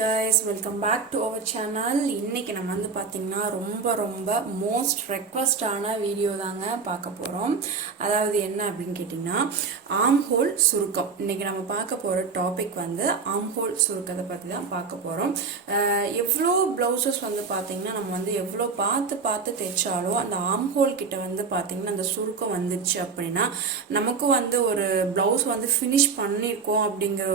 guys, welcome back to our channel. இன்னைக்கு நம்ம வந்து பாத்தீங்கன்னா ரொம்ப மோஸ்ட் ரெக்வெஸ்டான வீடியோ தாங்க பார்க்க போறோம். அதாவது என்ன அப்படின்னு கேட்டிங்கன்னா ஆர்ம் ஹோல் சுருக்கம். இன்னைக்கு நம்ம பார்க்க போற டாபிக் வந்து ஆர்ம் ஹோல் சுருக்கத்தை பத்தி தான் பார்க்க போறோம். எவ்வளோ பிளவுசஸ் வந்து பாத்தீங்கன்னா நம்ம வந்து எவ்வளோ பார்த்து தைச்சாலும் அந்த ஆர்ம் ஹோல் கிட்ட வந்து பாத்தீங்கன்னா அந்த சுருக்கம் வந்துச்சு அப்படின்னா நமக்கு வந்து ஒரு பிளவுஸ் வந்து ஃபினிஷ் பண்ணியிருக்கோம் அப்படிங்கிற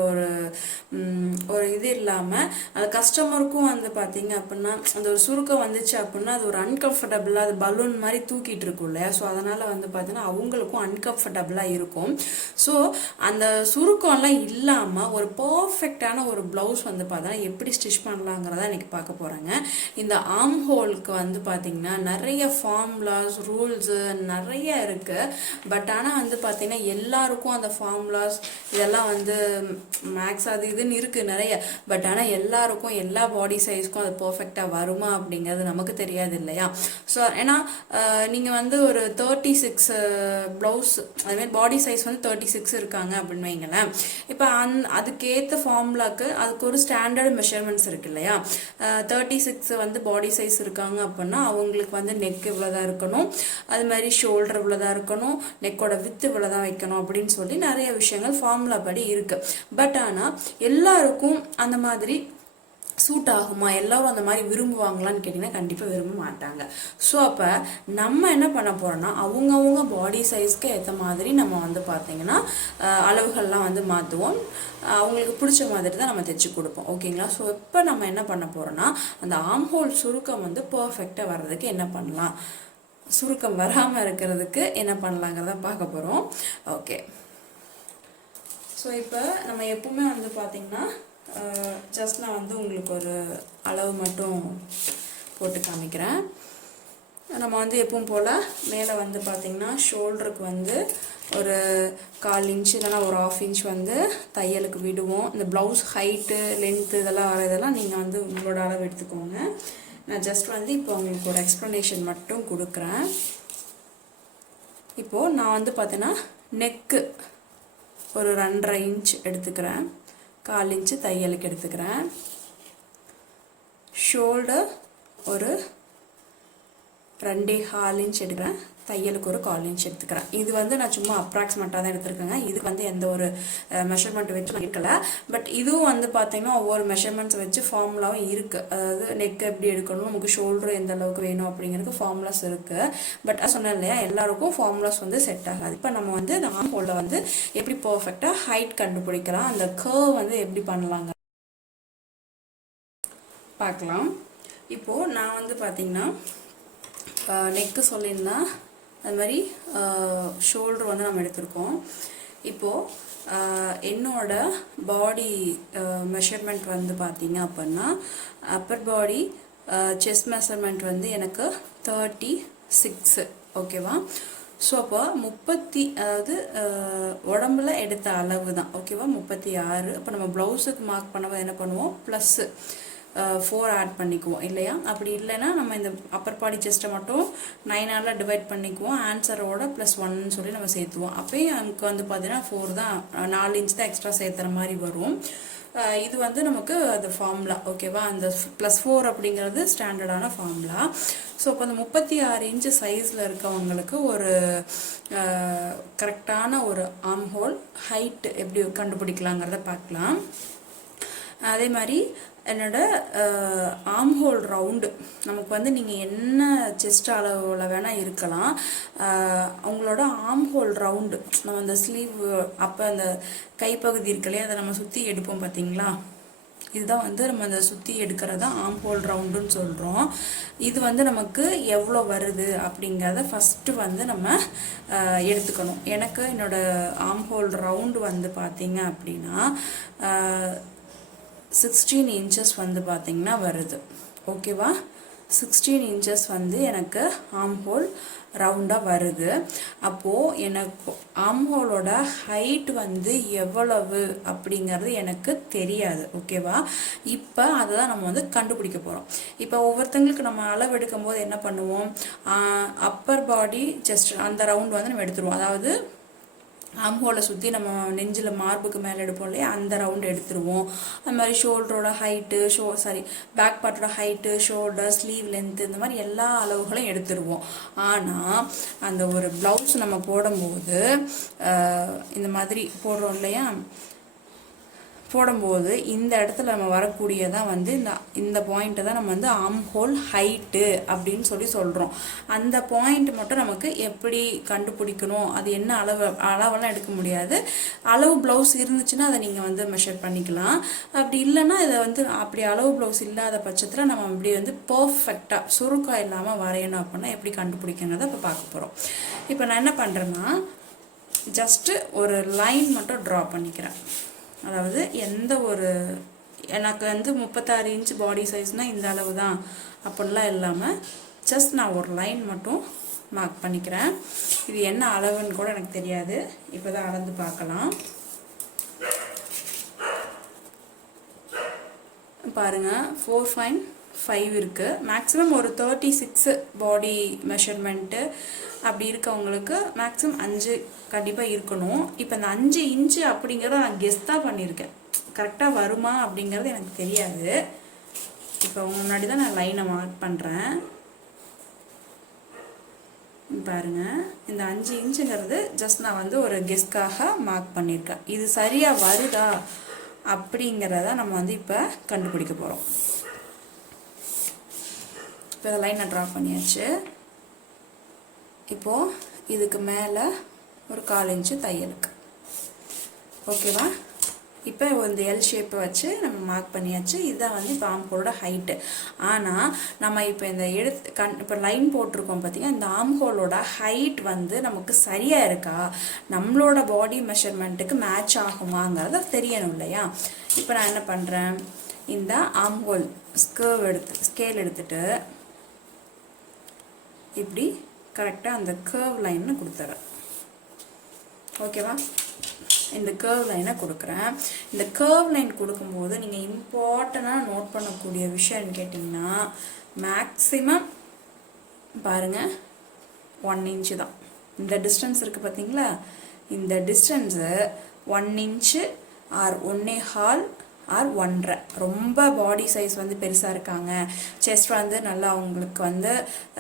ஒரு இது இல்லாமல் அது கஸ்டமருக்கும் வந்து பார்த்தீங்க அப்படின்னா அந்த ஒரு சுருக்கம் வந்துச்சு அப்படின்னா அது ஒரு அன்கம்ஃபர்டபுளாக அது பலூன் மாதிரி தூக்கிட்டு இருக்கும் இல்லையா. ஸோ அதனால் வந்து பார்த்தீங்கன்னா அவங்களுக்கும் அன்கம்ஃபர்டபுளாக இருக்கும். ஸோ அந்த சுருக்கம்லாம் இல்லாமல் ஒரு பர்ஃபெக்டான ஒரு ப்ளவுஸ் வந்து பார்த்தீங்கன்னா எப்படி ஸ்டிச் பண்ணலாங்கிறத இன்னைக்கு பார்க்க போகிறாங்க. இந்த ஆர்ம் ஹோலுக்கு வந்து பார்த்தீங்கன்னா நிறைய ஃபார்முலாஸ் ரூல்ஸு நிறைய இருக்குது. பட் ஆனால் வந்து பார்த்தீங்கன்னா எல்லாருக்கும் அந்த ஃபார்முலாஸ் இதெல்லாம் வந்து மேக்ஸ் அது இதுன்னு இருக்குது நிறைய. பட் ஆனால் எல்லாருக்கும் எல்லா பாடி சைஸ்க்கும் அது பர்ஃபெக்டாக வருமா அப்படிங்கிறது நமக்கு தெரியாது இல்லையா. ஸோ ஏன்னா நீங்கள் வந்து ஒரு 36 ப்ளவுஸ் அதுமாதிரி பாடி சைஸ் வந்து 36 இருக்காங்க அப்படின்னு வைங்களேன். இப்போ அதுக்கேற்ற ஃபார்முலாக்கு அதுக்கு ஒரு ஸ்டாண்டர்ட் மெஷர்மெண்ட்ஸ் இருக்கு இல்லையா. 36 வந்து பாடி சைஸ் இருக்காங்க அப்படின்னா அவங்களுக்கு வந்து நெக் இவ்வளோதான் இருக்கணும், அது மாதிரி ஷோல்டர் இவ்வளோதான் இருக்கணும், நெக்கோட வித்து இவ்வளோதான் வைக்கணும் அப்படின்னு சொல்லி நிறைய விஷயங்கள் ஃபார்முலா படி இருக்கு. பட் ஆனால் எல்லாருக்கும் அந்த மாதிரி சூட் ஆகுமா, எல்லாரும் அந்த மாதிரி விரும்புவாங்களான்னு கேட்டிங்கன்னா கண்டிப்பாக விரும்ப மாட்டாங்க. ஸோ அப்போ நம்ம என்ன பண்ண போகிறோம்னா அவங்கவுங்க பாடி சைஸ்க்கு ஏற்ற மாதிரி நம்ம வந்து பார்த்திங்கன்னா அளவுகள்லாம் வந்து மாற்றுவோம். அவங்களுக்கு பிடிச்ச மாதிரி தான் நம்ம தைச்சி கொடுப்போம். ஓகேங்களா. ஸோ இப்போ நம்ம என்ன பண்ண போகிறோம்னா அந்த ஆர்ம் ஹோல் சுருக்கம் வந்து பர்ஃபெக்டாக வர்றதுக்கு என்ன பண்ணலாம், சுருக்கம் வராமல் இருக்கிறதுக்கு என்ன பண்ணலாங்கிறத பார்க்க போகிறோம். ஓகே. ஸோ இப்போ நம்ம எப்பவுமே வந்து பார்த்திங்கன்னா ஜஸ்ட் நான் வந்து உங்களுக்கு ஒரு அளவு மட்டும் போட்டு காமிக்கிறேன். நம்ம வந்து எப்பவும் போல் மேலே வந்து பார்த்திங்கன்னா ஷோல்டருக்கு வந்து ஒரு 1/4 இன்ச் இல்லைனா ஒரு 1/2 இன்ச் வந்து தையலுக்கு விடுவோம். இந்த ப்ளவுஸ் ஹைட்டு லென்த்து இதெல்லாம் வரதெல்லாம் நீங்கள் வந்து உங்களோட அளவு எடுத்துக்கோங்க. நான் ஜஸ்ட் வந்து இப்போ உங்களுக்கு ஒரு எக்ஸ்ப்ளனேஷன் மட்டும் கொடுக்குறேன். இப்போது நான் வந்து பார்த்தீங்கன்னா நெக்கு ஒரு 2.5 இன்ச் எடுத்துக்கிறேன், 1/4 இன்ச்சு தையலுக்கு எடுத்துக்கிறேன். ஷோல்டர் ஒரு 2.25 இன்ச் எடுக்கிறேன், தையலுக்கு ஒரு 1/4 இன்ச் எடுத்துக்கிறேன். இது வந்து நான் சும்மா அப்ராக்சிமேட்டாக தான் எடுத்துருக்கேங்க. இதுக்கு வந்து எந்த ஒரு மெஷர்மெண்ட் வச்சு இருக்கல. பட் இதுவும் வந்து பார்த்தீங்கன்னா ஒவ்வொரு மெஷர்மெண்ட்ஸ் வச்சு ஃபார்முலாவும் இருக்குது. அதாவது நெக் எப்படி எடுக்கணும், நமக்கு ஷோல்டர் எந்த அளவுக்கு வேணும் அப்படிங்கிறதுக்கு ஃபார்முலாஸ் இருக்குது. பட் சொன்னேன் இல்லையா எல்லாருக்கும் ஃபார்முலாஸ் வந்து செட் ஆகாது. இப்போ நம்ம வந்து இந்த ஆர்ம் ஹோல்ல வந்து எப்படி பர்ஃபெக்டாக ஹைட் கண்டுபிடிக்கலாம், அந்த கர்வ் வந்து எப்படி பண்ணலாங்க பார்க்கலாம். இப்போது நான் வந்து பார்த்தீங்கன்னா நெக்கு சொல்லியிருந்தேன், அது மாதிரி ஷோல்டர் வந்து நம்ம எடுத்திருக்கோம். இப்போது என்னோட பாடி மெஷர்மெண்ட் வந்து பார்த்தீங்க அப்படின்னா அப்பர் பாடி செஸ்ட் மெஷர்மெண்ட் வந்து எனக்கு 36. ஓகேவா. ஸோ அப்போ 30 அதாவது உடம்புல எடுத்த அளவு தான். ஓகேவா. 36. அப்போ நம்ம ப்ளவுஸுக்கு மார்க் பண்ணும்போது என்ன பண்ணுவோம், +4 ஆட் பண்ணிக்குவோம் இல்லையா. அப்படி இல்லைன்னா நம்ம இந்த அப்பர் பாடி செஸ்ட்டை மட்டும் 9ஆல் டிவைட் பண்ணிக்குவோம், ஆன்சரோட +1 சொல்லி நம்ம சேர்த்துவோம். அப்போயே நமக்கு வந்து பார்த்தீங்கன்னா 4 தான், 4 இன்ச் தான் எக்ஸ்ட்ரா சேர்த்துற மாதிரி வரும். இது வந்து நமக்கு அது ஃபார்முலா. ஓகேவா. அந்த +4 அப்படிங்கிறது ஸ்டாண்டர்டான ஃபார்முலா. ஸோ இப்போ அந்த 36 இன்ச்சு சைஸில் இருக்கவங்களுக்கு ஒரு கரெக்டான ஒரு ஆர்ம் ஹோல் ஹைட் எப்படி கண்டுபிடிக்கலாங்கிறத பார்க்கலாம். அதே மாதிரி என்னோட ஆர்ம் ஹோல் ரவுண்டு நமக்கு வந்து நீங்கள் என்ன செஸ்ட் அளவில் வேணால் இருக்கலாம். அவங்களோட ஆர்ம் ஹோல் ரவுண்டு நம்ம அந்த ஸ்லீவ் அப்போ அந்த கைப்பகுதி இருக்குல்லையே அதை நம்ம சுற்றி எடுப்போம் பார்த்தீங்களா. இதுதான் வந்து நம்ம அந்த சுற்றி எடுக்கிறதா ஆர்ம் ஹோல் ரவுண்டுன்னு சொல்கிறோம். இது வந்து நமக்கு எவ்வளோ வருது அப்படிங்கிறத ஃபஸ்ட்டு வந்து நம்ம எடுத்துக்கணும். எனக்கு என்னோடய ஆர்ம் ஹோல் ரவுண்டு வந்து பார்த்தீங்க அப்படின்னா 16 இன்ச்சஸ் வந்து பார்த்திங்கன்னா வருது. ஓகேவா. 16 இன்ச்சஸ் வந்து எனக்கு ஆர்ம் ஹோல் ரவுண்டாக வருது. அப்போது எனக்கு ஆர்ம் ஹோலோட ஹைட் வந்து எவ்வளவு அப்படிங்கிறது எனக்கு தெரியாது. ஓகேவா. இப்போ அதை தான் நம்ம வந்து கண்டுபிடிக்க போகிறோம். இப்போ ஒவ்வொருத்தங்களுக்கு நம்ம அளவு எடுக்கும் போது என்ன பண்ணுவோம், அப்பர் பாடி செஸ்ட் அந்த ரவுண்ட் வந்து நம்ம எடுத்துருவோம். அதாவது ஆம்ஹோலை சுற்றி நம்ம நெஞ்சில் மார்புக்கு மேலே எடுப்போம் இல்லையா, அந்த ரவுண்ட் எடுத்துருவோம். அது மாதிரி ஷோல்டரோட ஹைட்டு, பேக் பார்ட்டோட ஹைட்டு, ஷோல்டர், ஸ்லீவ் லென்த்து, இந்த மாதிரி எல்லா அளவுகளையும் எடுத்துருவோம். ஆனால் அந்த ஒரு ப்ளவுஸ் நம்ம போடும்போது இந்த மாதிரி போடுறோம் இல்லையா, போடும்போது இந்த இடத்துல நம்ம வரக்கூடியதான் வந்து இந்த பாயிண்ட்டை தான் நம்ம வந்து ஆம்ஹோல் ஹைட்டு அப்படின்னு சொல்கிறோம். அந்த பாயிண்ட் மட்டும் நமக்கு எப்படி கண்டுபிடிக்கணும், அது என்ன அளவெல்லாம் எடுக்க முடியாது. அளவு ப்ளவுஸ் இருந்துச்சுன்னா அதை நீங்கள் வந்து மெஷர் பண்ணிக்கலாம். அப்படி இல்லைன்னா இதை வந்து அப்படி அளவு ப்ளவுஸ் இல்லாத பட்சத்தில் நம்ம இப்படி வந்து பர்ஃபெக்டாக சுருக்கம் இல்லாமல் வரையணும் அப்படின்னா எப்படி கண்டுபிடிக்கணுங்கிறத இப்போ பார்க்க போகிறோம். இப்போ நான் என்ன பண்ணுறேன்னா, ஜஸ்ட்டு ஒரு லைன் மட்டும் ட்ரா பண்ணிக்கிறேன். அதாவது எந்த ஒரு, எனக்கு வந்து 36 இன்ச் பாடி சைஸ்னால் இந்த அளவு தான் அப்படிலாம் இல்லாமல் ஜஸ்ட் நான் ஒரு லைன் மட்டும் மார்க் பண்ணிக்கிறேன். இது என்ன அளவுன்னு கூட எனக்கு தெரியாது, இப்போ தான் அளந்து பார்க்கலாம். பாருங்கள் 4.5 இருக்குது. மேக்ஸிமம் ஒரு 36 பாடி மெஷர்மெண்ட்டு அப்படி இருக்கவங்களுக்கு மேக்ஸிமம் 5 கண்டிப்பாக இருக்கணும். இப்போ இந்த 5 இன்ச்சு அப்படிங்கிறத நான் கெஸ் தான் பண்ணியிருக்கேன். கரெக்டாக வருமா அப்படிங்கிறது எனக்கு தெரியாது. இப்போ முன்னாடி தான் நான் லைனை மார்க் பண்ணுறேன். பாருங்கள், இந்த 5 இன்ச்சுங்கிறது ஜஸ்ட் நான் வந்து ஒரு கெஸ்க்காக மார்க் பண்ணியிருக்கேன். இது சரியாக வருதா அப்படிங்கிறத நம்ம வந்து இப்போ கண்டுபிடிக்க போகிறோம். இப்போ இந்த லைனை ட்ரா பண்ணியாச்சு. இப்போது இதுக்கு மேலே ஒரு 1/4 இன்ச்சு தையலுக்கு, ஓகேவா? இப்போ இந்த எல் ஷேப்பை வச்சு நம்ம மார்க் பண்ணியாச்சு. இதுதான் வந்து இப்போ ஆம்ஹோலோட ஹைட்டு. ஆனால் நம்ம இப்போ இந்த இப்போ லைன் போட்டிருக்கோம் பார்த்தீங்கன்னா, இந்த ஆம்ஹோலோட ஹைட் வந்து நமக்கு சரியாக இருக்கா, நம்மளோட பாடி மெஷர்மெண்ட்டுக்கு மேட்ச் ஆகுமாங்கிறத தெரியணும் இல்லையா? இப்போ நான் என்ன பண்ணுறேன், இந்த ஆம்ஹோல் ஸ்கேல் எடுத்துட்டு இப்படி கரெக்டாக அந்த கர்வ் லைன்னு கொடுத்துறேன். ஓகேவா? இந்த கர்வ் லைனை கொடுக்குறேன். இந்த கர்வ் லைன் கொடுக்கும்போது நீங்கள் இம்பார்ட்டண்ட்டாக நோட் பண்ணக்கூடிய விஷயம்னு கேட்டிங்கன்னா, மேக்ஸிமம் பாருங்கள் 1 இன்ச்சு தான். இந்த டிஸ்டன்ஸ் இருக்குது பார்த்தீங்களா, இந்த டிஸ்டன்ஸு 1 இன்ச்சு ஆர் 1.25 ஆர் 1.5. ரொம்ப பாடி சைஸ் வந்து பெருசாக இருக்காங்க, செஸ்ட் வந்து நல்லா அவங்களுக்கு வந்து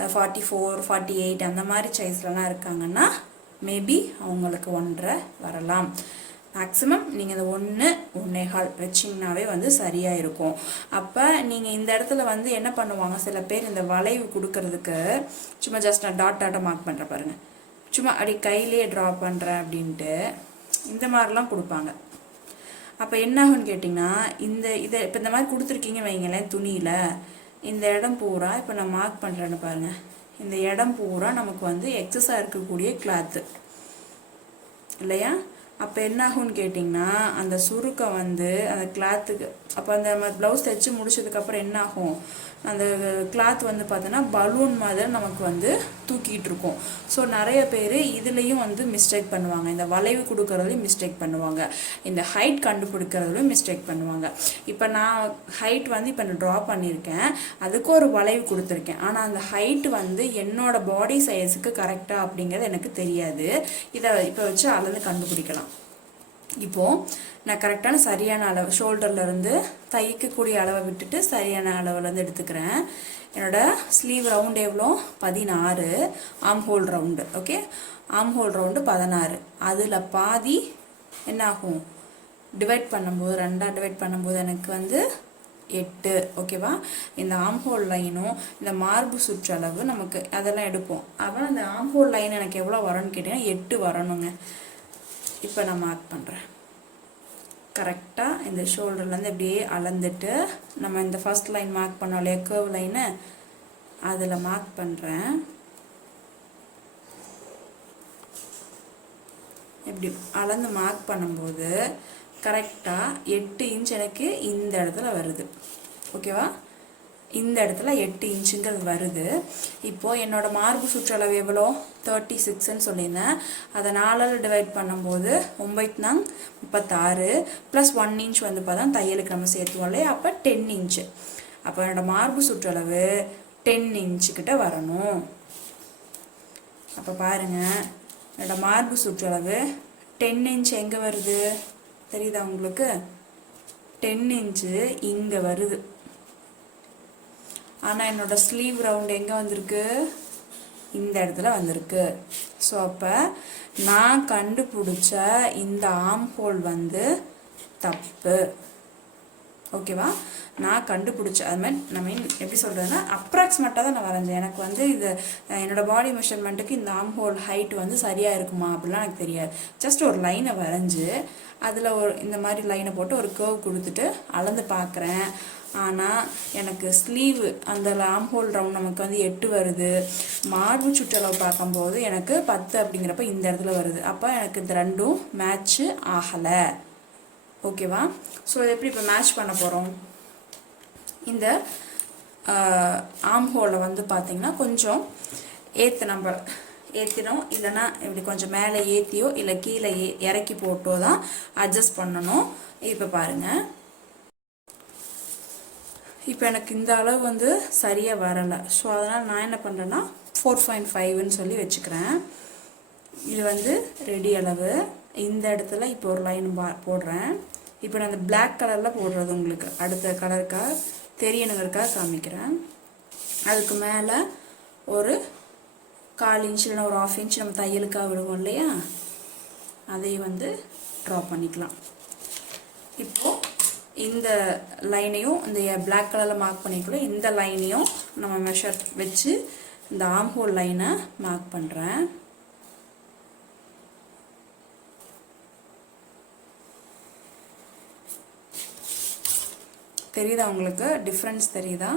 44, 48 அந்த மாதிரி சைஸ்லலாம் இருக்காங்கன்னா மேபி அவங்களுக்கு 1.5 வரலாம். மேக்ஸிமம் நீங்கள் இந்த 1, 1.25 வச்சிங்கனாவே வந்து சரியாக இருக்கும். அப்போ நீங்கள் இந்த இடத்துல வந்து என்ன பண்ணுவாங்க, சில பேர் இந்த வளைவு கொடுக்கறதுக்கு சும்மா ஜஸ்ட் நான் டாட்டாக மார்க் பண்ணுறேன் பாருங்கள், சும்மா அப்படி கையிலேயே ட்ரா பண்ணுறேன் அப்படின்ட்டு இந்த மாதிரிலாம் கொடுப்பாங்க. அப்போ என்ன ஆகுன்னு கேட்டிங்கன்னா, இதை இப்போ இந்த மாதிரி கொடுத்துருக்கீங்க வைங்களேன் துணியில், இந்த இடம் பூரா இப்போ நான் மார்க் பண்ணுறேன்னு பாருங்கள், இந்த இடம் பூரா நமக்கு வந்து எக்ஸஸாக இருக்கக்கூடிய கிளாத்து இல்லையா? அப்போ என்ன ஆகும்னு கேட்டிங்கன்னா, அந்த சுருக்கம் வந்து அந்த கிளாத்துக்கு, அப்போ அந்த ப்ளவுஸ் தைச்சி முடிச்சதுக்கப்புறம் என்ன ஆகும், அந்த கிளாத் வந்து பார்த்தோன்னா பலூன் மாதிரி நமக்கு வந்து தூக்கிட்டு இருக்கும். ஸோ நிறைய பேர் இதுலேயும் வந்து மிஸ்டேக் பண்ணுவாங்க, இந்த வளைவு கொடுக்கறதுலையும் மிஸ்டேக் பண்ணுவாங்க, இந்த ஹைட் கண்டுபிடிக்கிறதுலையும் மிஸ்டேக் பண்ணுவாங்க. இப்போ நான் ஹைட் வந்து இப்போ நான் ட்ரா பண்ணியிருக்கேன், அதுக்கு ஒரு வளைவு கொடுத்துருக்கேன். ஆனால் அந்த ஹைட் வந்து என்னோட பாடி சைஸுக்கு கரெக்டாக அப்படிங்கிறது எனக்கு தெரியாது. இதை இப்போ வச்சு அளந்து கண்டுபிடிக்கலாம். இப்போது நான் கரெக்டான சரியான அளவு ஷோல்டர்லேருந்து தைக்கக்கூடிய அளவை விட்டுட்டு சரியான அளவுலேருந்து எடுத்துக்கிறேன். என்னோடய ஸ்லீவ் ரவுண்டு எவ்வளோ, 16. Armhole round, okay, armhole round 16. அதில் பாதி என்ன ஆகும், டிவைட் பண்ணும்போது 2ஆக டிவைட் பண்ணும்போது எனக்கு வந்து 8. ஓகேவா? இந்த ஆம்ஹோல் லைனும் இந்த மார்பு சுற்றளவு நமக்கு அதெல்லாம் எடுப்போம். அப்புறம் அந்த ஆம்ஹோல் லைன் எனக்கு எவ்வளோ வரும்னு கேட்டிங்கன்னா 8 வரணுங்க. இப்போ நான் மார்க் பண்ணுறேன். கரெக்டாக இந்த ஷோல்டர்லேருந்து இப்படியே அளந்துட்டு நம்ம இந்த ஃபர்ஸ்ட் லைன் மார்க் பண்ணோம் இல்லையா, கர்வ் லைனு, அதில் மார்க் பண்ணுறேன். இப்படி அளந்து மார்க் பண்ணும்போது கரெக்டாக 8 இன்ச் எனக்கு இந்த இடத்துல வருது. ஓகேவா? இந்த இடத்துல 8 இன்ச்சுங்கிறது வருது. இப்போது என்னோட மார்பு சுற்றளவு எவ்வளோ, 36ன்னு சொல்லியிருந்தேன். அதை 4ஆல் டிவைட் பண்ணும்போது 9 36 ப்ளஸ் 1 இன்ச் வந்து பார்த்தா தையலுக்கு நம்ம சேர்த்துவோம் இல்லையா, அப்போ 10 இன்ச்சு. அப்போ என்னோட மார்பு சுற்றளவு 10 இன்ச்சுக்கிட்ட வரணும். அப்போ பாருங்கள், என்னோட மார்பு சுற்றளவு 10 இன்ச் எங்கே வருது தெரியுதா உங்களுக்கு? 10 இன்ச்சு இங்கே வருது. ஆனால் என்னோட ஸ்லீவ் ரவுண்ட் எங்கே வந்திருக்கு? இந்த இடத்துல வந்திருக்கு. ஸோ அப்போ நான் கண்டுபிடிச்ச இந்த ஆர்ம் ஹோல் வந்து தப்பு. ஓகேவா? நான் கண்டுபிடிச்ச அது மாதிரி எப்படி சொல்கிறதுன்னா அப்ராக்சிமேட்டாக தான் நான் வரைஞ்சேன். எனக்கு வந்து இது என்னோடய பாடி மெஷர்மெண்ட்டுக்கு இந்த ஆர்ம் ஹோல் ஹைட் வந்து சரியாக இருக்குமா அப்படிலாம் எனக்கு தெரியாது. ஜஸ்ட் ஒரு லைனை வரைஞ்சி அதில் இந்த மாதிரி லைனை போட்டு ஒரு கர்வ் கொடுத்துட்டு அளந்து பார்க்குறேன். ஆனால் எனக்கு ஸ்லீவ் அந்த ஆர்ம் ஹோல் ரவுண்ட் நமக்கு வந்து 8 வருது. மார்பு சுற்றளவு பார்க்கும்போது எனக்கு 10 அப்படிங்கிறப்ப இந்த இடத்துல வருது. அப்போ எனக்கு இந்த ரெண்டும் மேட்ச்சு ஆகலை. ஓகேவா? ஸோ இதை எப்படி இப்போ மேட்ச் பண்ண போகிறோம்? இந்த ஆர்ம் ஹோலை வந்து பார்த்திங்கன்னா கொஞ்சம் ஏற்றினோம், இல்லைன்னா இப்படி கொஞ்சம் மேலே ஏற்றியோ இல்லை கீழே இறக்கி போட்டோ தான் அட்ஜஸ்ட் பண்ணணும். இப்போ பாருங்கள், இப்போ எனக்கு இந்த அளவு வந்து சரியாக வரலை. ஸோ அதனால் நான் என்ன பண்ணுறேன்னா 4.5ன்னு சொல்லி வச்சுக்கிறேன். இது வந்து ரெடி அளவு. இந்த இடத்துல இப்போ ஒரு லைன் போடுறேன். இப்போ நான் அந்த பிளாக் கலரில் போடுறது உங்களுக்கு அடுத்த கலருக்காக தெரியணுங்கிறதுக்காக காமிக்கிறேன். அதுக்கு மேலே ஒரு 1/4 இன்ச் இல்லைன்னா ஒரு 1/2 இன்ச் நம்ம தையலுக்காக விடுவோம் இல்லையா, அதை வந்து ட்ரா பண்ணிக்கலாம். இப்போது இந்த லைனையும் இந்த பிளாக் கலரில் மார்க் பண்ணிக்கல இந்த லைனையும் நம்ம மெஷர் வச்சு இந்த ஆர்ம் ஹோல் லைனை மார்க் பண்ணுறேன். தெரியுதா உங்களுக்கு? டிஃப்ரென்ஸ் தெரியுதா?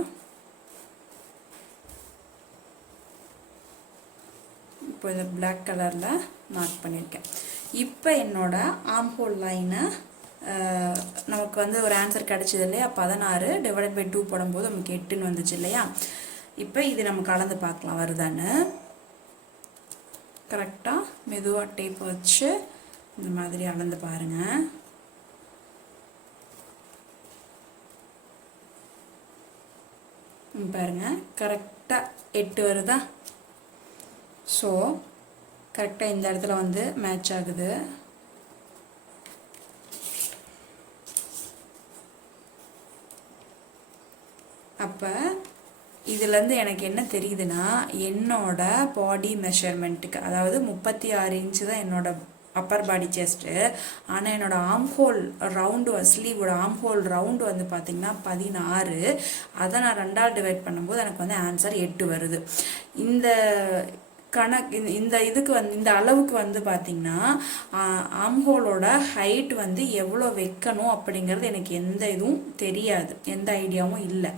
இப்போ இந்த பிளாக் கலரில் மார்க் பண்ணியிருக்கேன். இப்போ என்னோட ஆர்ம் ஹோல் லைனை நமக்கு வந்து ஒரு ஆன்சர் கிடச்சிது இல்லையா? 16 / 2 போடும்போது நமக்கு 8ன்னு வந்துச்சு இல்லையா? இப்போ இது நம்ம கலந்து பார்க்கலாம் வருதான்னு. கரெக்டாக மெதுவாக டேப் வச்சு இந்த மாதிரி அளந்து பாருங்கள். பாருங்கள், கரெக்டாக 8 வருதா? ஸோ கரெக்டாக இந்த இடத்துல வந்து மேட்ச் ஆகுது. அப்போ இதுலேருந்து எனக்கு என்ன தெரியுதுன்னா, என்னோட பாடி மெஷர்மெண்ட்டுக்கு அதாவது 36 இன்ச்சு தான் என்னோட அப்பர் பாடி செஸ்ட்டு. ஆனால் என்னோடய ஆர்ம் ஹோல் ரவுண்டு ஸ்லீவோட ஆர்ம் ஹோல் ரவுண்டு வந்து பார்த்திங்கன்னா 16. அதை நான் 2ஆல் டிவைட் பண்ணும்போது எனக்கு வந்து ஆன்சர் 8 வருது. இந்த இதுக்கு வந்து இந்த அளவுக்கு வந்து பார்த்திங்கன்னா ஆர்ம் ஹோலோட ஹைட் வந்து எவ்வளோ வைக்கணும் அப்படிங்கிறது எனக்கு எந்த இதுவும் தெரியாது, எந்த ஐடியாவும் இல்லை.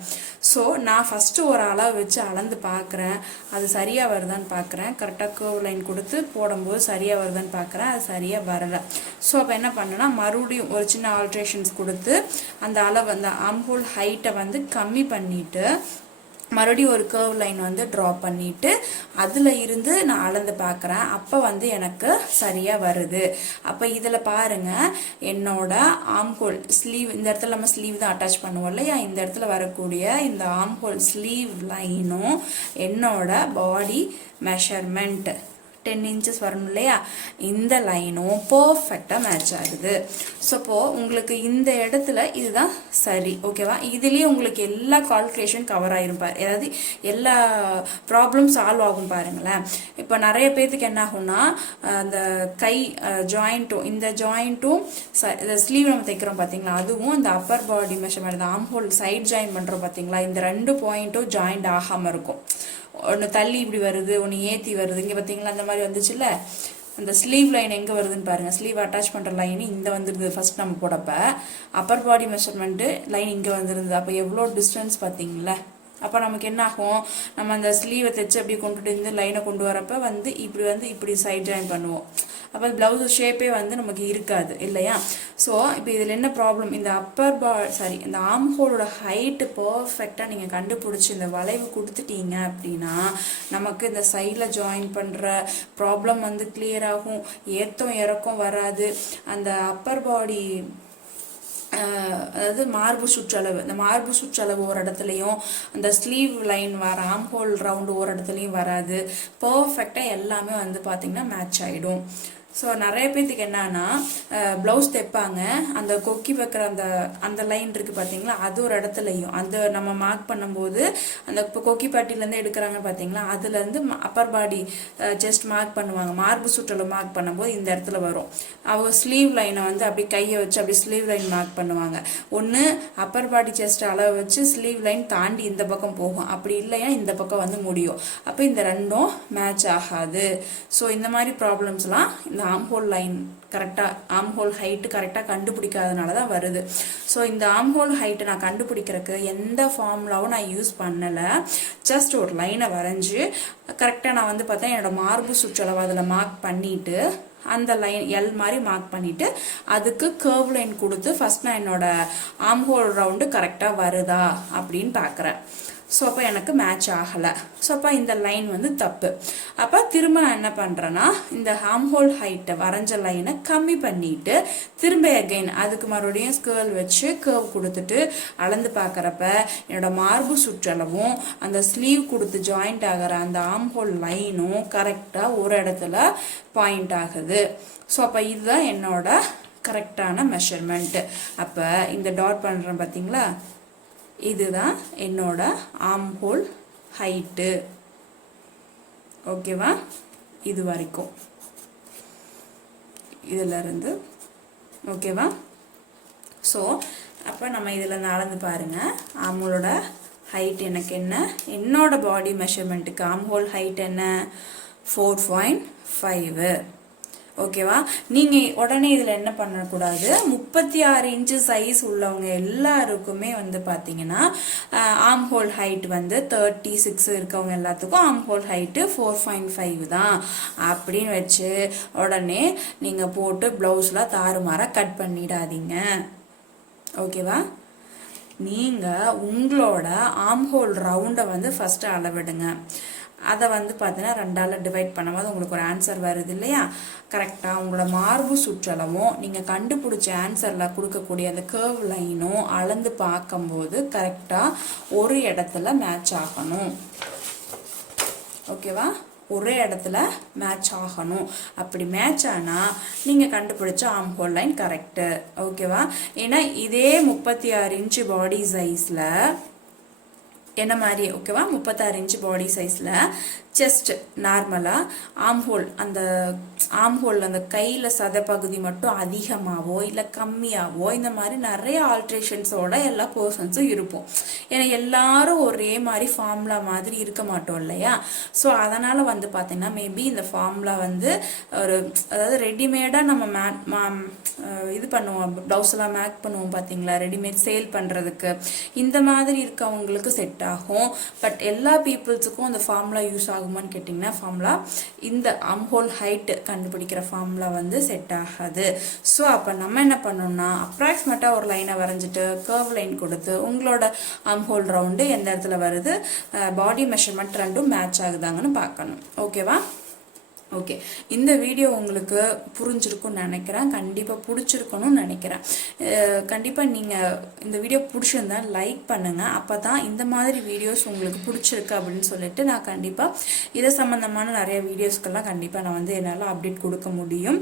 ஸோ நான் ஃபஸ்ட்டு ஒரு அளவு வச்சு அளந்து பார்க்குறேன், அது சரியாக வருதான்னு பார்க்குறேன். கரெக்டாக கர்வ் லைன் கொடுத்து போடும்போது சரியாக வருதான்னு பார்க்குறேன், அது சரியாக வரலை. ஸோ அப்போ என்ன பண்ணேன்னா மறுபடியும் ஒரு சின்ன ஆல்ட்ரேஷன்ஸ் கொடுத்து அந்த அளவு அந்த ஆர்ம் ஹோல் ஹைட்டை வந்து கம்மி பண்ணிவிட்டு மறுபடியும் ஒரு கர்வ் லைன் வந்து ட்ரா பண்ணிவிட்டு அதில் இருந்து நான் அளந்து பார்க்குறேன். அப்போ வந்து எனக்கு சரியாக வருது. அப்போ இதில் பாருங்கள், என்னோட ஆர்ம் ஹோல் ஸ்லீவ் இந்த இடத்துல நம்ம ஸ்லீவ் தான் அட்டாச் பண்ணுவோம் இல்லையா, இந்த இடத்துல வரக்கூடிய இந்த ஆர்ம் ஹோல் ஸ்லீவ் லைனும் என்னோட பாடி மெஷர்மெண்ட் 10 இன்ச்சஸ் வரணும் இல்லையா, இந்த லைனும் பர்ஃபெக்டாக மேட்ச் ஆகுது. ஸோ இப்போது உங்களுக்கு இந்த இடத்துல இதுதான் சரி. ஓகேவா? இதுலேயே உங்களுக்கு எல்லா கால்குலேஷன் கவர் ஆகிரும் பாரு, அதாவது எல்லா ப்ராப்ளம் சால்வ் ஆகும் பாருங்களேன். இப்போ நிறைய பேர்த்துக்கு என்ன ஆகும்னா அந்த கை ஜாயிண்ட்டும் இந்த ஜாயிண்ட்டும் இந்த ஸ்லீவ் நம்ம தைக்கிறோம் பார்த்தீங்களா, அதுவும் இந்த அப்பர் பாடி மெஷர்மெண்ட் இந்த ஆர்ம் ஹோல் சைட் ஜாயின் பண்ணுறோம் பார்த்தீங்களா, இந்த 2 பாயிண்ட்டும் ஜாயிண்ட் ஆகாமல் இருக்கும். ஒன்று தள்ளி இப்படி வருது, ஒன்று ஏற்றி வருது. இங்கே பார்த்தீங்களா அந்த மாதிரி வந்துச்சுல்ல, அந்த ஸ்லீவ் லைன் எங்கே வருதுன்னு பாருங்கள். ஸ்லீவ் அட்டாச் பண்ணுற லைன் இங்கே வந்துருது ஃபஸ்ட் நம்ம போடப்போ. அப்பர் பாடி மெஷர்மெண்ட்டு லைன் இங்கே வந்துருது. அப்போ எவ்வளோ டிஸ்டன்ஸ் பார்த்தீங்களா? அப்போ நமக்கு என்ன ஆகும், நம்ம அந்த ஸ்லீவை தைச்சு அப்படியே கொண்டுட்டு இருந்து லைனை கொண்டு வரப்போ வந்து இப்படி சைட் ஜாயின் பண்ணுவோம். அப்போ ப்ளவுஸ் ஷேப்பே வந்து நமக்கு இருக்காது இல்லையா? ஸோ இப்போ இதில் என்ன ப்ராப்ளம், இந்த இந்த ஆர்ம் ஹோலோட ஹைட்டு பர்ஃபெக்டாக நீங்கள் கண்டுபிடிச்சி இந்த வளைவு கொடுத்துட்டீங்க அப்படின்னா நமக்கு இந்த சைடில் ஜாயின் பண்ணுற ப்ராப்ளம் வந்து கிளியர் ஆகும். ஏற்றம் இறக்கம் வராது. அந்த அப்பர் பாடி அதாவது மார்பு சுற்றளவு, இந்த மார்பு சுற்றளவு ஒரு இடத்துலையும் அந்த ஸ்லீவ் லைன் வர ஆர்ம் ஹோல் ரவுண்டு ஒரு இடத்துலையும் வராது. பர்ஃபெக்டாக எல்லாமே வந்து பார்த்திங்கன்னா மேட்ச் ஆகிடும். ஸோ நிறைய பேர்த்துக்கு என்னன்னா ப்ளவுஸ் தைப்பாங்க, அந்த கொக்கி வைக்கிற அந்த அந்த லைன் இருக்குது பார்த்தீங்களா, அது ஒரு இடத்துலையும் அந்த நம்ம மார்க் பண்ணும்போது அந்த இப்போ கொக்கி பாட்டிலேருந்து எடுக்கிறாங்க பார்த்தீங்களா, அதுலேருந்து அப்பர் பாடி ஜஸ்ட் மார்க் பண்ணுவாங்க. மார்பு சுற்றலை மார்க் பண்ணும்போது இந்த இடத்துல வரும். அவங்க ஸ்லீவ் லைனை வந்து அப்படி கையை வச்சு அப்படி ஸ்லீவ் லைன் மார்க் பண்ணுவாங்க. ஒன்று அப்பர் பாடி செஸ்ட் அளவு வச்சு ஸ்லீவ் லைன் தாண்டி இந்த பக்கம் போகும், அப்படி இல்லையா இந்த பக்கம் வந்து முடியும். அப்போ இந்த ரெண்டும் மேட்ச் ஆகாது. ஸோ இந்த மாதிரி ப்ராப்ளம்ஸ்லாம் இந்த ஆம்ஹோல் லைன் கரெக்டாக ஆம்ஹோல் ஹைட்டு கரெக்டாக கண்டுபிடிக்காதனால தான் வருது. ஸோ இந்த ஆம்ஹோல் ஹைட்டு நான் கண்டுபிடிக்கிறதுக்கு எந்த ஃபார்முலாவும் நான் யூஸ் பண்ணலை. ஜஸ்ட் ஒரு லைனை வரைஞ்சி கரெக்டாக நான் வந்து பார்த்தேன் என்னோடய மார்பு சுற்றளவு அதில் மார்க் பண்ணிவிட்டு அந்த லைன் எல் மாதிரி மார்க் பண்ணிவிட்டு அதுக்கு கர்வ் லைன் கொடுத்து ஃபஸ்ட் நான் என்னோடய ஆம்ஹோல் ரவுண்டு கரெக்டாக வருதா அப்படின்னு பார்க்குறேன். ஸோ அப்போ எனக்கு மேட்ச் ஆகலை. ஸோ அப்போ இந்த லைன் வந்து தப்பு. அப்போ திரும்ப நான் என்ன பண்ணுறேன்னா இந்த ஆம்ஹோல் ஹைட்டை வரைஞ்ச லைனை கம்மி பண்ணிவிட்டு திரும்ப அகைன் அதுக்கு மறுபடியும் ஸ்கேல் வச்சு கர்வ் கொடுத்துட்டு அளந்து பார்க்குறப்ப என்னோடய மார்பு சுற்றளவும் அந்த ஸ்லீவ் கொடுத்து ஜாயிண்ட் ஆகிற அந்த ஆம்ஹோல் லைனும் கரெக்டாக ஒரு இடத்துல பாயிண்ட் ஆகுது. ஸோ அப்போ இதுதான் என்னோட கரெக்டான மெஷர்மெண்ட்டு. அப்போ இந்த டாட் பண்ணுறேன் பார்த்தீங்களா, இதுதான் என்னோட ஆம்ஹோல் ஹைட்டு. ஓகேவா, இது வரைக்கும் இதிலிருந்து ஓகேவா. ஸோ அப்போ நம்ம இதில் அளந்து பாருங்கள். ஆம்ஹோலோட ஹைட் எனக்கு என்ன, என்னோட பாடி மெஷர்மெண்ட்டுக்கு ஆம்ஹோல் ஹைட் என்ன 4.5. ஓகேவா. நீங்கள் உடனே இதில் என்ன பண்ணக்கூடாது, 36 இன்ச்சு சைஸ் உள்ளவங்க எல்லாருக்குமே வந்து பார்த்தீங்கன்னா ஆம்ஹோல் ஹைட் வந்து 36 இருக்கவங்க எல்லாத்துக்கும் ஆம்ஹோல் ஹைட்டு 4.5 தான் அப்படின்னு வச்சு உடனே நீங்கள் போட்டு ப்ளவுஸில் தாறுமாறாக கட் பண்ணிடாதீங்க. ஓகேவா. நீங்கள் உங்களோட ஆம்ஹோல் ரவுண்டை வந்து ஃபஸ்ட்டு அளவிடுங்க. அதை வந்து பார்த்தீங்கன்னா 2ஆல் டிவைட் பண்ணும்போது உங்களுக்கு ஒரு ஆன்சர் வருது இல்லையா. கரெக்டாக உங்களோட மார்பு சுற்றளவும் நீங்கள் கண்டுபிடிச்ச ஆன்சரில் கொடுக்கக்கூடிய அந்த கர்வ் லைனும் அளந்து பார்க்கும்போது கரெக்டாக ஒரு இடத்துல மேட்ச் ஆகணும். ஓகேவா, ஒரே இடத்துல மேட்ச் ஆகணும். அப்படி மேட்ச் ஆனால் நீங்கள் கண்டுபிடிச்ச ஆம்ஹோல் லைன் கரெக்டு. ஓகேவா. ஏன்னா இதே 36 இன்ச்சு பாடி சைஸில் என்ன மாதிரி ஓகேவா 36 இன்ச்சு பாடி சைஸில் செஸ்ட் நார்மலாக ஆம்ஹோல் அந்த ஆம்ஹோல் அந்த கையில் சதைப்பகுதி மட்டும் அதிகமாகவோ இல்லை கம்மியாகவோ இந்த மாதிரி நிறைய ஆல்ட்ரேஷன்ஸோட எல்லா பர்சன்ஸும் இருப்போம். ஏன்னா எல்லாரும் ஒரே மாதிரி ஃபார்முலா மாதிரி இருக்க மாட்டோம் இல்லையா. ஸோ அதனால் வந்து பார்த்தீங்கன்னா மேபி இந்த ஃபார்முலா வந்து ஒரு அதாவது ரெடிமேடாக நம்ம இது பண்ணுவோம், ப்ளவுஸ்லாம் மேக் பண்ணுவோம் பார்த்தீங்களா, ரெடிமேட் சேல் பண்ணுறதுக்கு இந்த மாதிரி இருக்கவங்களுக்கு செட் ஆகும். பட் எல்லா பீப்புள்ஸுக்கும் அந்த ஃபார்முலா யூஸ் ஆகுமான்னு கேட்டிங்கன்னா ஃபார்முலா இந்த ஆம்ஹோல் ஹைட் கண்டுபிடிக்கிற ஃபார்முலா வந்து செட் ஆகாது. ஸோ அப்போ நம்ம என்ன பண்ணோம்னா அப்ராக்சிமேட்டாக ஒரு லைனை வரைஞ்சிட்டு கர்வ் லைன் கொடுத்து உங்களோட ஆம்ஹோல் ரவுண்டு எந்த இடத்துல வருது, பாடி மெஷர்மெண்ட் ரெண்டும் மேட்ச் ஆகுதாங்கன்னு பார்க்கணும். ஓகேவா. ஓகே, இந்த வீடியோ உங்களுக்கு புரிஞ்சிருக்கும்னு நினைக்கிறேன், கண்டிப்பாக பிடிச்சிருக்கணும்னு நினைக்கிறேன். கண்டிப்பாக நீங்கள் இந்த வீடியோ பிடிச்சிருந்தா லைக் பண்ணுங்கள். அப்போ தான் இந்த மாதிரி வீடியோஸ் உங்களுக்கு பிடிச்சிருக்கு அப்படின்னு சொல்லிட்டு நான் கண்டிப்பாக இதை சம்மந்தமான நிறைய வீடியோஸ்க்கெல்லாம் கண்டிப்பாக நான் வந்து என்னால் அப்டேட் கொடுக்க முடியும்.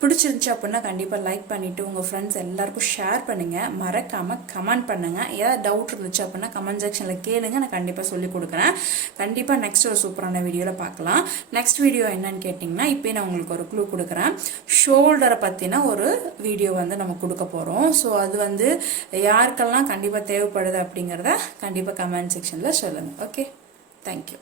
பிடிச்சிருந்துச்சு அப்படின்னா கண்டிப்பாக லைக் பண்ணிவிட்டு உங்கள் ஃப்ரெண்ட்ஸ் எல்லாருக்கும் ஷேர் பண்ணுங்கள். மறக்காமல் கமெண்ட் பண்ணுங்கள். ஏதாவது டவுட் இருந்துச்சு அப்படின்னா கமெண்ட் செக்ஷனில் கேளுங்க, நான் கண்டிப்பாக சொல்லிக் கொடுக்குறேன். கண்டிப்பாக நெக்ஸ்ட் ஒரு சூப்பரான வீடியோவில் பார்க்கலாம். நெக்ஸ்ட் வீடியோ என்னன்னு கேட்டிங்கன்னா இப்போ நான் உங்களுக்கு ஒரு க்ளூ கொடுக்குறேன். ஷோல்டரை பற்றின ஒரு வீடியோ வந்து நம்ம கொடுக்க போகிறோம். ஸோ அது வந்து யாருக்கெல்லாம் கண்டிப்பாக தேவைப்படுது அப்படிங்கிறத கண்டிப்பாக கமெண்ட் செக்ஷனில் சொல்லுங்கள். Okay, thank you.